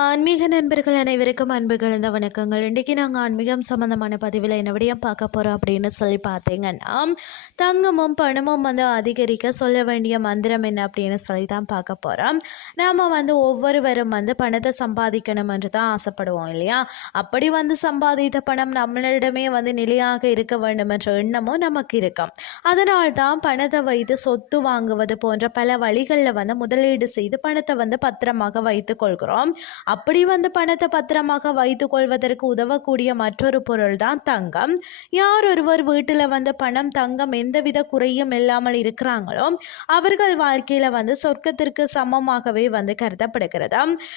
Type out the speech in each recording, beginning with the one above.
ஆன்மீக நண்பர்கள் அனைவருக்கும் அன்பு கலந்த வணக்கங்கள். இன்றைக்கி நாங்கள் ஆன்மீகம் சம்மந்தமான பதிவில் என்ன விடையும் பார்க்க போகிறோம் அப்படின்னு சொல்லி பார்த்தீங்கன்னா தங்கமும் பணமும் வந்து அதிகரிக்க சொல்ல வேண்டிய மந்திரம் என்ன அப்படின்னு சொல்லி தான் பார்க்க போகிறோம் நாம் வந்து ஒவ்வொருவரும் வந்து பணத்தை சம்பாதிக்கணும் என்று தான் ஆசைப்படுவோம் இல்லையா? அப்படி வந்து சம்பாதித்த பணம் நம்மளிடமே வந்து நிலையாக இருக்க வேண்டும் என்ற எண்ணமும் நமக்கு இருக்கும். அதனால் தான் பணத்தை வைத்து சொத்து வாங்குவது போன்ற பல வழிகளில் வந்து முதலீடு செய்து பணத்தை வந்து பத்திரமாக வைத்துக் கொள்கிறோம். அப்படி வந்து பணத்தை பத்திரமாக வைத்துக் கொள்வதற்கு உதவக்கூடிய மற்றொரு பொருள் தான் தங்கம். யார் ஒருவர் வீட்டில் வந்து பணம் தங்கம் எந்தவித குறையும் இல்லாமல் இருக்கிறாங்களோ அவர்கள் வாழ்க்கையில் வந்து சொர்க்கத்திற்கு சமமாகவே வந்து கருதப்படுகிறது.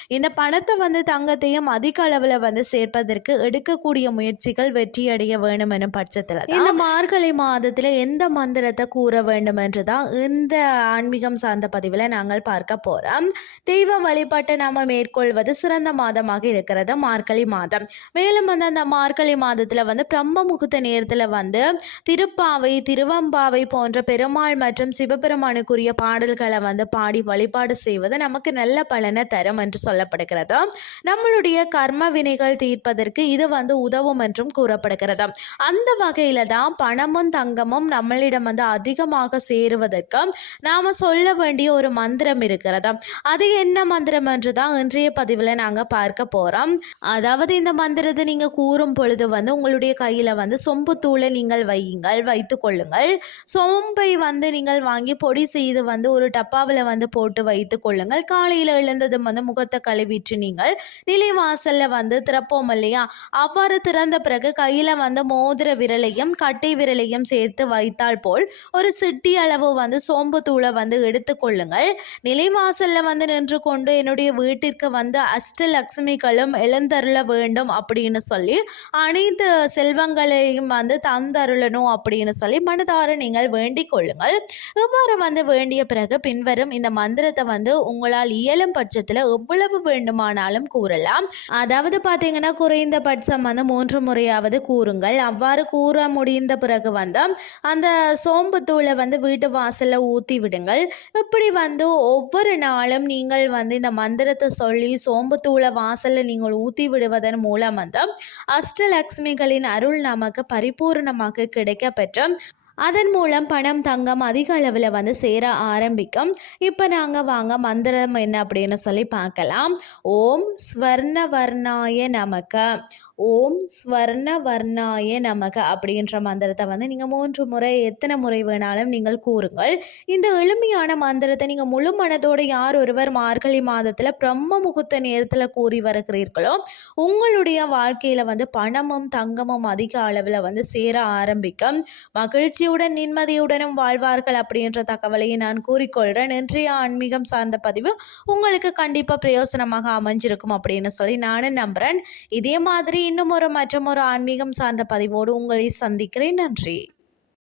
இந்த பணத்தை வந்து தங்கத்தையும் அதிக அளவில் வந்து சேர்ப்பதற்கு எடுக்கக்கூடிய முயற்சிகள் வெற்றியடைய வேண்டும் எனும் பட்சத்தில் இந்த மார்கழி மாதத்தில் எந்த மந்திரத்தை கூற வேண்டும் என்று தான் இந்த ஆன்மீகம் சார்ந்த பதிவில் நாங்கள் பார்க்க போகிறோம் தெய்வ வழிபாட்டை நாம் மேற்கொள்வது சிறந்த மாதமாக இருக்கிறது. மார்கழி மாதம். மேலும் வந்து அந்த மார்கழி மாதத்தில் வந்து பிரம்ம முகூர்த்த நேரத்தில் வந்து திருப்பாவை திருவம்பாவை போன்ற பெருமாள் மற்றும் சிவபெருமானுக்குரிய பாடல்களை வந்து பாடி வழிபாடு செய்வது நமக்கு நல்ல பலனை தரும் என்று சொல்லப்படுகிறது. நம்மளுடைய கர்ம வினைகள் தீர்ப்பதற்கு இது வந்து உதவும் என்றும் கூறப்படுகிறது. அந்த வகையில் தான் பணமும் தங்கமும் நம்மளிடம் வந்து அதிகமாக சேருவதற்கு நாம் சொல்ல வேண்டிய ஒரு மந்திரம் இருக்கிறது. அது என்ன மந்திரம் என்று தான் இன்றைய பதிவில் நாங்கள் பார்க்க போகிறோம் அதாவது இந்த மந்திரத்தை நீங்கள் கூறும் பொழுது வந்து உங்களுடைய கையில் வந்து சொம்பு தூளை நீங்கள் வையுங்கள் வைத்து கொள்ளுங்கள். சோம்பை வந்து நீங்கள் வாங்கி பொடி செய்து வந்து ஒரு டப்பாவில் வந்து போட்டு வைத்து கொள்ளுங்கள். காலையில் எழுந்ததும் வந்து முகத்தை கழுவிட்டு நீங்கள் நிலைவாசலில் வந்து திறப்போம் இல்லையா? அவ்வாறு திறந்த பிறகு கையில் வந்து மோதிர விரலையும் கட்டை விரலையும் சேர்த்து வைத்தால் போல் ஒரு சிட்டி அளவு வந்து சோம்பு தூளை வந்து எடுத்துக்கொள்ளுங்கள் நிலைவாசலில் வந்து நின்று கொண்டு என்னுடைய வீட்டிற்கு வந்து அஷ்டலக்ஷ்மிகளும் எழுந்தருள வேண்டும் அப்படின்னு சொல்லி அனைத்து செல்வங்களையும் வந்து தந்தருளணும் அப்படின்னு சொல்லி மனதார நீங்கள் வேண்டிக் கொள்ளுங்கள். இவ்வாறு வந்து வேண்டிய பிறகு பின்வரும் இந்த மந்திரத்தை வந்து உங்களால் இயலும் பட்சத்தில் எவ்வளவு வேண்டுமானாலும் கூறலாம். அதாவது பார்த்தீங்கன்னா குறைந்தபட்சம் வந்து மூன்று முறையாவது கூறுங்கள். அவ்வாறு கூற முடிந்த பிறகு வந்து அந்த சோம்பு தூளை வந்து வீட்டு வாசலில் ஊற்றி விடுங்கள். இப்படி வந்து ஒவ்வொரு நாளும் நீங்கள் வந்து இந்த மந்திரத்தை சொல்லி சோ தூளை வாசலில் நீங்கள் ஊற்றி விடுவதன் மூலம் வந்து அஷ்டலக்ஷ்மிகளின் அருள் நமக்கு பரிபூர்ணமாக கிடைக்க பெற்று அதன் மூலம் பணம் தங்கம் அதிக அளவில் வந்து சேர ஆரம்பிக்கும். இப்போ நாங்கள் வாங்க மந்திரம் என்ன அப்படின்னு சொல்லி பார்க்கலாம். ஓம் ஸ்வர்ணவர்ணாய நமக்க ஓம் ஸ்வர்ணவர்ணாய நமக அப்படின்ற மந்திரத்தை வந்து நீங்கள் மூன்று முறை எத்தனை முறை வேணாலும் நீங்கள் கூறுங்கள். இந்த எளிமையான மந்திரத்தை நீங்கள் முழு மனதோடு யார் ஒருவர் மார்கழி மாதத்தில் பிரம்ம முகூர்த்த நேரத்தில் கூறி வருகிறீர்களோ உங்களுடைய வாழ்க்கையில் வந்து பணமும் தங்கமும் அதிக அளவில் வந்து சேர ஆரம்பிக்கும். மகிழ்ச்சி மகிழ்ச்சியுடன் நிம்மதியுடனும் வாழ்வார்கள் அப்படின்ற தகவலையும் நான் கூறிக்கொள்கிறேன் இன்றைய ஆன்மீகம் சார்ந்த பதிவு உங்களுக்கு கண்டிப்பாக பிரயோசனமாக அமைஞ்சிருக்கும் அப்படின்னு சொல்லி நானும் நம்புகிறேன் இதே மாதிரி இன்னும் ஒரு மற்றும் ஒரு ஆன்மீகம் சார்ந்த பதிவோடு உங்களை சந்திக்கிறேன். நன்றி.